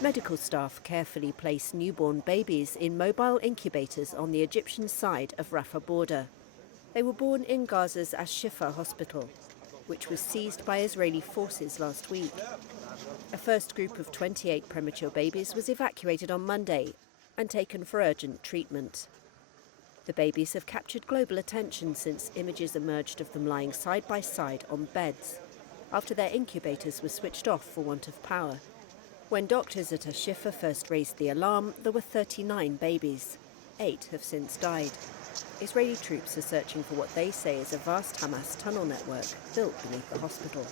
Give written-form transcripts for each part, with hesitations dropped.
Medical staff carefully place newborn babies in mobile incubators on the Egyptian side of Rafah border. They were born in Gaza's Al-Shifa hospital, which was seized by Israeli forces last week. A first group of 28 premature babies was evacuated on Monday and taken for urgent treatment. The babies have captured global attention since images emerged of them lying side by side on beds after their incubators were switched off for want of power. When doctors at Al-Shifa first raised the alarm, there were 39 babies. 8 have since died. Israeli troops are searching for what they say is a vast Hamas tunnel network built beneath the hospital.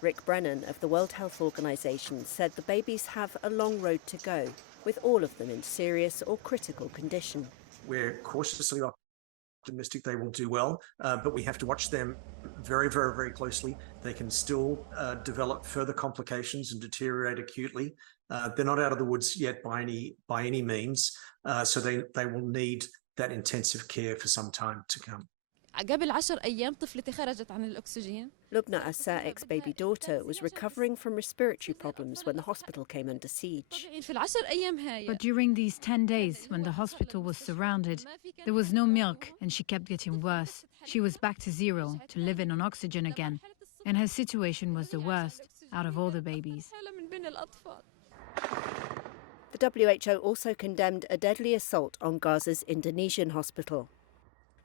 Rick Brennan of the World Health Organization said the babies have a long road to go, with all of them in serious or critical condition. We're cautiously optimistic they will do well, but we have to watch them very, very, very closely. They can still develop further complications and deteriorate acutely. They're not out of the woods yet by any means, so they will need that intensive care for some time to come. قبل 10 أيام طفلتي خرجت عن الأكسجين. Lubna Assaik's baby daughter was recovering from respiratory problems when the hospital came under siege. But during these 10 days, when the hospital was surrounded, there was no milk and she kept getting worse. She was back to zero, to living on oxygen again. And her situation was the worst out of all the babies. The WHO also condemned a deadly assault on Gaza's Indonesian hospital.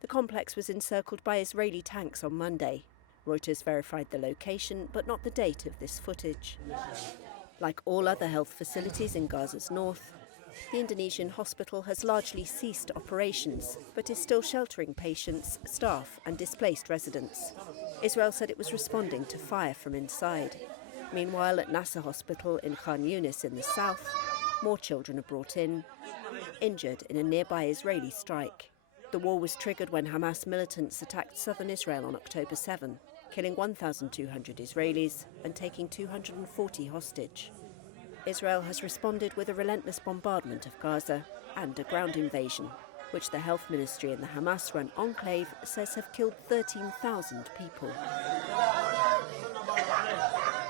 The complex was encircled by Israeli tanks on Monday. Reuters verified the location, but not the date of this footage. Like all other health facilities in Gaza's north, the Indonesian hospital has largely ceased operations, but is still sheltering patients, staff and displaced residents. Israel said it was responding to fire from inside. Meanwhile, at Nasser Hospital in Khan Yunis in the south, more children are brought in, injured in a nearby Israeli strike. The war was triggered when Hamas militants attacked southern Israel on October 7, killing 1,200 Israelis and taking 240 hostage. Israel has responded with a relentless bombardment of Gaza and a ground invasion, which the health ministry in the Hamas-run enclave says have killed 13,000 people.